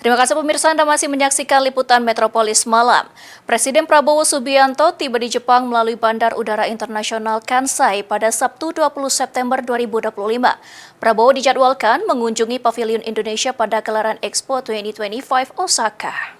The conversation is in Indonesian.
Terima kasih pemirsa, Anda masih menyaksikan Liputan Metropolis Malam. Presiden Prabowo Subianto tiba di Jepang melalui Bandar Udara Internasional Kansai pada Sabtu 20 September 2025. Prabowo dijadwalkan mengunjungi Pavilion Indonesia pada gelaran Expo 2025 Osaka.